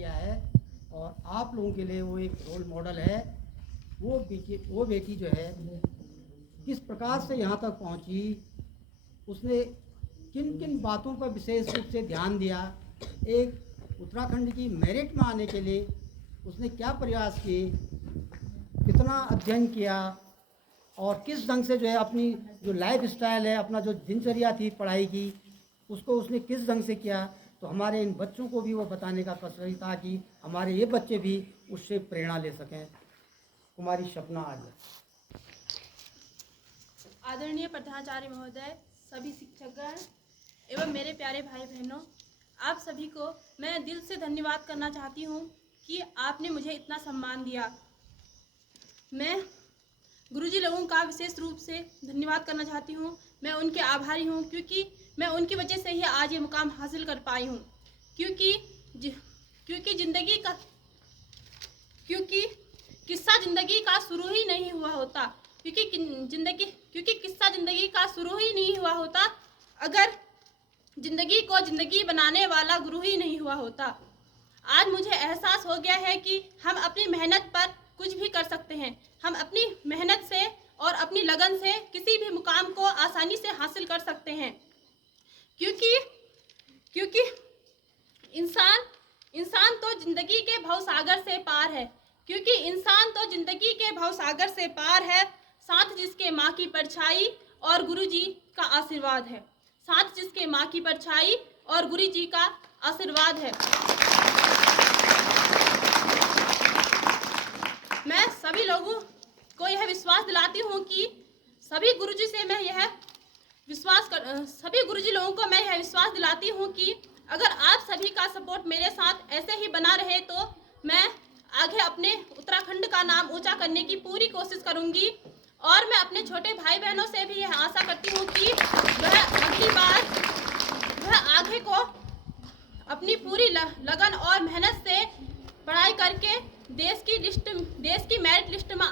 किया है और आप लोगों के लिए वो एक रोल मॉडल है। वो बेटी जो है किस प्रकार से यहाँ तक पहुँची, उसने किन किन बातों पर विशेष रूप से ध्यान दिया, एक उत्तराखंड की मेरिट में आने के लिए उसने क्या प्रयास किए, कितना अध्ययन किया और किस ढंग से जो है अपनी जो लाइफ स्टाइल है, अपना जो दिनचर्या थी पढ़ाई की, उसको उसने किस ढंग से किया। तो हमारे इन बच्चों को भी वो बताने का कसरत था कि हमारे ये बच्चे भी उससे प्रेरणा ले सकें। कुमारी सपना आर्य। आदरणीय प्रधानाचार्य महोदय, सभी शिक्षकगण एवं मेरे प्यारे भाई बहनों, आप सभी को मैं दिल से धन्यवाद करना चाहती हूँ कि आपने मुझे इतना सम्मान दिया। मैं गुरुजी लोगों का विशेष रूप से धन्यवाद करना चाहती हूँ। मैं उनके आभारी हूँ क्योंकि मैं उनकी वजह से ही आज ये मुकाम हासिल कर पाई हूँ। क्योंकि किस्सा जिंदगी का शुरू ही नहीं हुआ होता, क्योंकि किस्सा जिंदगी का शुरू ही नहीं हुआ होता अगर जिंदगी को जिंदगी बनाने वाला गुरु ही नहीं हुआ होता। आज मुझे एहसास हो गया है कि हम अपनी मेहनत पर कुछ भी कर सकते हैं। हम अपनी मेहनत से और अपनी लगन से किसी भी मुकाम को आसानी से हासिल कर सकते हैं। क्योंकि इंसान तो जिंदगी के भवसागर से पार है। क्योंकि इंसान तो जिंदगी के भवसागर से पार है, साथ जिसके माँ की परछाई और गुरुजी का आशीर्वाद है। साथ जिसके माँ की परछाई और गुरुजी का आशीर्वाद है। मैं सभी लोगों को यह विश्वास दिलाती हूँ कि सभी गुरुजी लोगों को मैं यह विश्वास दिलाती हूँ कि अगर आप सभी का सपोर्ट मेरे साथ ऐसे ही बना रहे तो मैं आगे अपने उत्तराखंड का नाम ऊंचा करने की पूरी कोशिश करूंगी। और मैं अपने छोटे भाई बहनों से भी यह आशा करती हूँ कि वह अगली बार वह आगे को अपनी पूरी लगन और मेहनत से पढ़ाई करके देश की मेरिट लिस्ट में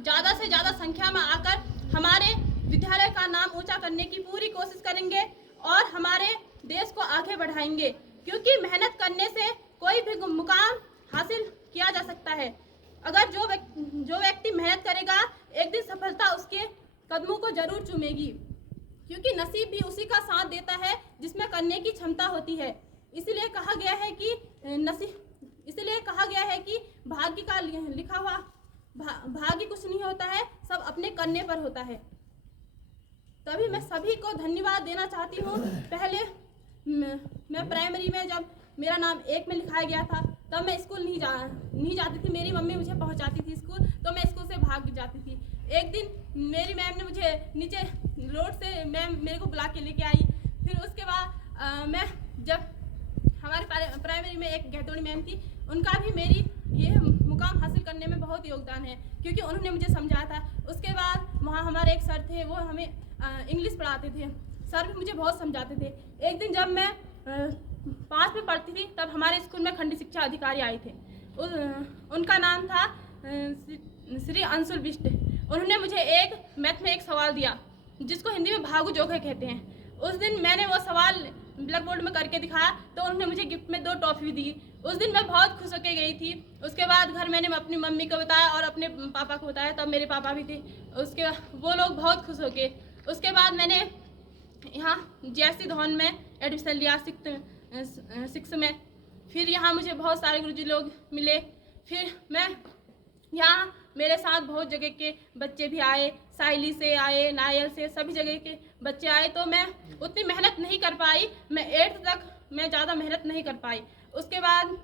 ज़्यादा से ज़्यादा संख्या में आकर हमारे विद्यालय का नाम ऊंचा करने की पूरी कोशिश करेंगे और हमारे देश को आगे बढ़ाएंगे। क्योंकि मेहनत करने से कोई भी मुकाम हासिल किया जा सकता है। अगर जो व्यक्ति मेहनत करेगा, एक दिन सफलता उसके कदमों को जरूर चूमेगी। क्योंकि नसीब भी उसी का साथ देता है जिसमें करने की क्षमता होती है। इसलिए कहा गया है कि भाग्य का लिखा हुआ भाग्य कुछ नहीं होता है, सब अपने करने पर होता है। तभी मैं सभी को धन्यवाद देना चाहती हूँ। पहले मैं प्राइमरी में जब मेरा नाम 1 में लिखाया गया था तब मैं स्कूल नहीं जाती थी। मेरी मम्मी मुझे पहुँचाती थी स्कूल, तो मैं स्कूल से भाग जाती थी। एक दिन मेरी मैम ने मुझे नीचे रोड से मैम मेरे को बुला के लेके आई। फिर उसके बाद मैं जब हमारे प्राइमरी में एक गहतोड़ी मैम थी, उनका भी मेरी ये मुकाम हासिल करने में बहुत योगदान है क्योंकि उन्होंने मुझे समझाया था। उसके बाद वहाँ हमारे एक सर थे, वो हमें इंग्लिश पढ़ाते थे। सर भी मुझे बहुत समझाते थे। एक दिन जब मैं 5 में पढ़ती थी तब हमारे स्कूल में खंड शिक्षा अधिकारी आए थे। उनका नाम था श्री अंशुल बिष्ट। उन्होंने मुझे एक मैथ में एक सवाल दिया जिसको हिंदी में भागु जोखे कहते हैं। उस दिन मैंने वो सवाल ब्लैक बोर्ड में करके दिखाया तो उन्होंने मुझे गिफ्ट में 2 टॉफी दी। उस दिन मैं बहुत खुश होकर गई थी। उसके बाद घर मैंने अपनी मम्मी को बताया और अपने पापा को बताया, तब मेरे पापा भी थे। उसके वो लोग बहुत खुश हो गए। उसके बाद मैंने यहाँ जैसी धौन में एडमिशन लिया 6 में। फिर यहाँ मुझे बहुत सारे गुरुजी लोग मिले। फिर मैं यहाँ मेरे साथ बहुत जगह के बच्चे भी आए, साइली से आए, नायल से, सभी जगह के बच्चे आए। तो मैं उतनी मेहनत नहीं कर पाई। मैं 8th तक मैं ज़्यादा मेहनत नहीं कर पाई। उसके बाद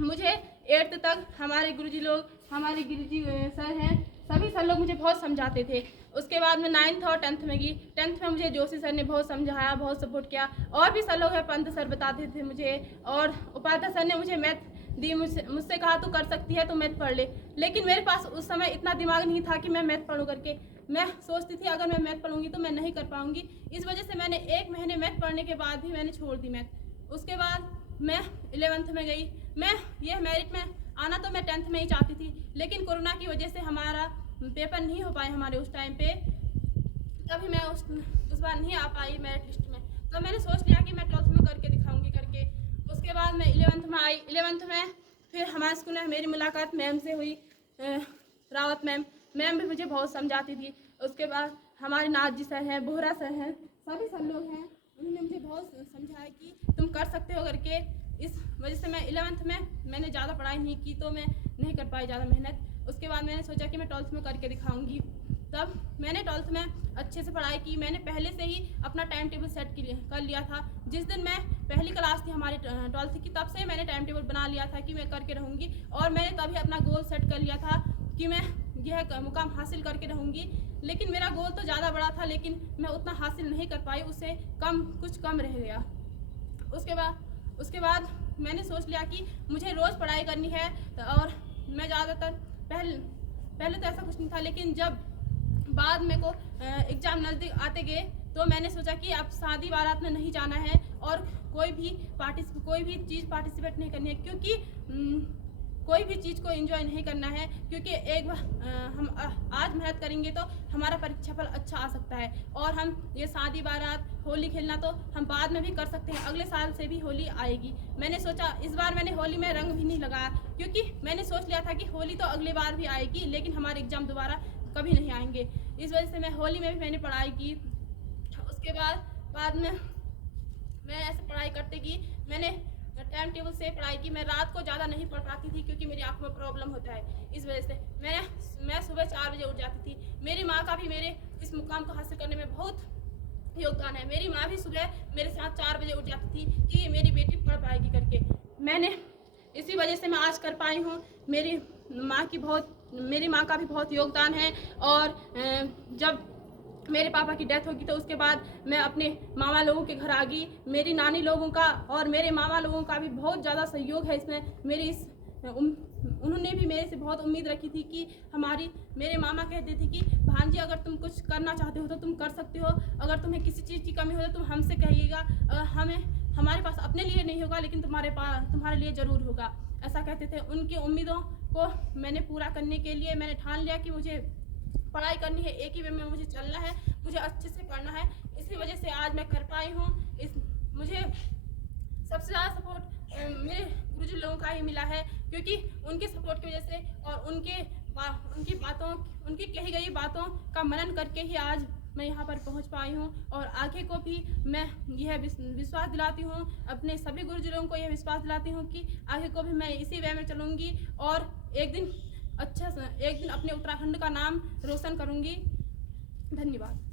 मुझे 8th तक हमारे गुरुजी लोग, हमारे गुरुजी सर हैं, सभी सर लोग मुझे बहुत समझाते थे। उसके बाद मैं 9th और 10th में गई। 10th में मुझे जोशी सर ने बहुत समझाया, बहुत सपोर्ट किया। और भी सर लोग हैं, पंत सर बताते थे मुझे, और उपाध्याय सर ने मुझे मैथ दी। मुझसे कहा तू कर सकती है तो मैथ पढ़ ले। लेकिन मेरे पास उस समय इतना दिमाग नहीं था कि मैं मैथ पढ़ूँ करके। मैं सोचती थी अगर मैं मैथ पढ़ूंगी तो मैं नहीं कर पाऊंगी। इस वजह से मैंने 1 महीने मैथ पढ़ने के बाद भी मैंने छोड़ दी मैथ। उसके बाद मैं 11th में गई। मैं यह मेरिट में आना तो मैं 10th में ही चाहती थी, लेकिन कोरोना की वजह से हमारा पेपर नहीं हो पाए हमारे उस टाइम पे, तभी मैं उस बार नहीं आ पाई मेरिट लिस्ट में। तो मैंने सोच लिया कि मैं 12th में करके दिखाऊंगी करके। उसके बाद मैं 11th में आई। 11th में फिर हमारे स्कूल में मेरी मुलाकात मैम से हुई, रावत मैम भी मुझे बहुत समझाती थी। उसके बाद हमारे नाथ जी सर हैं, बोहरा सर हैं, सभी सर लोग हैं, उन्होंने मुझे बहुत समझाया कि तुम कर सकते हो करके। इस वजह से मैं 11th में मैंने ज़्यादा पढ़ाई नहीं की, तो मैं नहीं कर पाई ज़्यादा मेहनत। उसके बाद मैंने सोचा कि मैं 12th में करके दिखाऊंगी। तब मैंने 12th में अच्छे से पढ़ाई की। मैंने पहले से ही अपना टाइम टेबल सेट कर लिया था। जिस दिन मैं पहली क्लास थी हमारी 12th की, तब से मैंने टाइम टेबल बना लिया था कि मैं करके रहूँगी। और मैंने तभी अपना गोल सेट कर लिया था कि मैं यह मुकाम हासिल करके रहूँगी। लेकिन मेरा गोल तो ज़्यादा बड़ा था, लेकिन मैं उतना हासिल नहीं कर पाई, उससे कुछ कम रह गया। उसके बाद मैंने सोच लिया कि मुझे रोज़ पढ़ाई करनी है। और मैं ज़्यादातर पहले तो ऐसा कुछ नहीं था, लेकिन जब बाद में को एग्ज़ाम नज़दीक आते गए तो मैंने सोचा कि अब शादी बारात में नहीं जाना है और कोई भी चीज़ पार्टिसिपेट नहीं करनी है, क्योंकि कोई भी चीज़ को एंजॉय नहीं करना है। क्योंकि एक बार हम आज मेहनत करेंगे तो हमारा परीक्षा फल अच्छा आ सकता है। और हम ये शादी बारात होली खेलना तो हम बाद में भी कर सकते हैं, अगले साल से भी होली आएगी। मैंने सोचा इस बार मैंने होली में रंग भी नहीं लगाया, क्योंकि मैंने सोच लिया था कि होली तो अगली बार भी आएगी, लेकिन हमारे एग्ज़ाम दोबारा कभी नहीं आएंगे। इस वजह से मैं होली में भी मैंने पढ़ाई की। उसके बाद में मैं ऐसे पढ़ाई करते कि मैंने टाइम टेबल से पढ़ाई की। मैं रात को ज़्यादा नहीं पढ़ पाती थी, क्योंकि मेरी आँखों में प्रॉब्लम होता है। इस वजह से मैं सुबह 4 बजे उठ जाती थी। मेरी माँ का भी मेरे इस मुकाम को हासिल करने में बहुत योगदान है। मेरी माँ भी सुबह मेरे साथ 4 बजे उठ जाती थी कि मेरी बेटी पढ़ पाएगी करके। मैंने इसी वजह से मैं आज कर पाई हूँ। मेरी माँ का भी बहुत योगदान है। और जब मेरे पापा की डेथ होगी तो उसके बाद मैं अपने मामा लोगों के घर आ गई। मेरी नानी लोगों का और मेरे मामा लोगों का भी बहुत ज़्यादा सहयोग है इसमें। उन्होंने भी मेरे से बहुत उम्मीद रखी थी कि मेरे मामा कहते थे कि भांजी, अगर तुम कुछ करना चाहते हो तो तुम कर सकते हो। अगर तुम्हें किसी चीज़ की कमी हो तो तुम हमसे कहिएगा। हमारे पास अपने लिए नहीं होगा, लेकिन तुम्हारे लिए ज़रूर होगा, ऐसा कहते थे। उनकी उम्मीदों को मैंने पूरा करने के लिए मैंने ठान लिया कि मुझे पढ़ाई करनी है, एक ही वे में मुझे चलना है, मुझे अच्छे से पढ़ना है। इसी वजह से आज मैं कर पाई हूँ। मुझे सबसे ज़्यादा सपोर्ट मेरे गुरुजी लोगों का ही मिला है, क्योंकि उनके सपोर्ट की वजह से और उनकी कही गई बातों का मनन करके ही आज मैं यहाँ पर पहुँच पाई हूँ। और आगे को भी मैं यह विश्वास दिलाती हूँ, अपने सभी गुरुजी लोगों को यह विश्वास दिलाती हूँ कि आगे को भी मैं इसी वे में चलूँगी और एक दिन अपने उत्तराखंड का नाम रोशन करूँगी। धन्यवाद।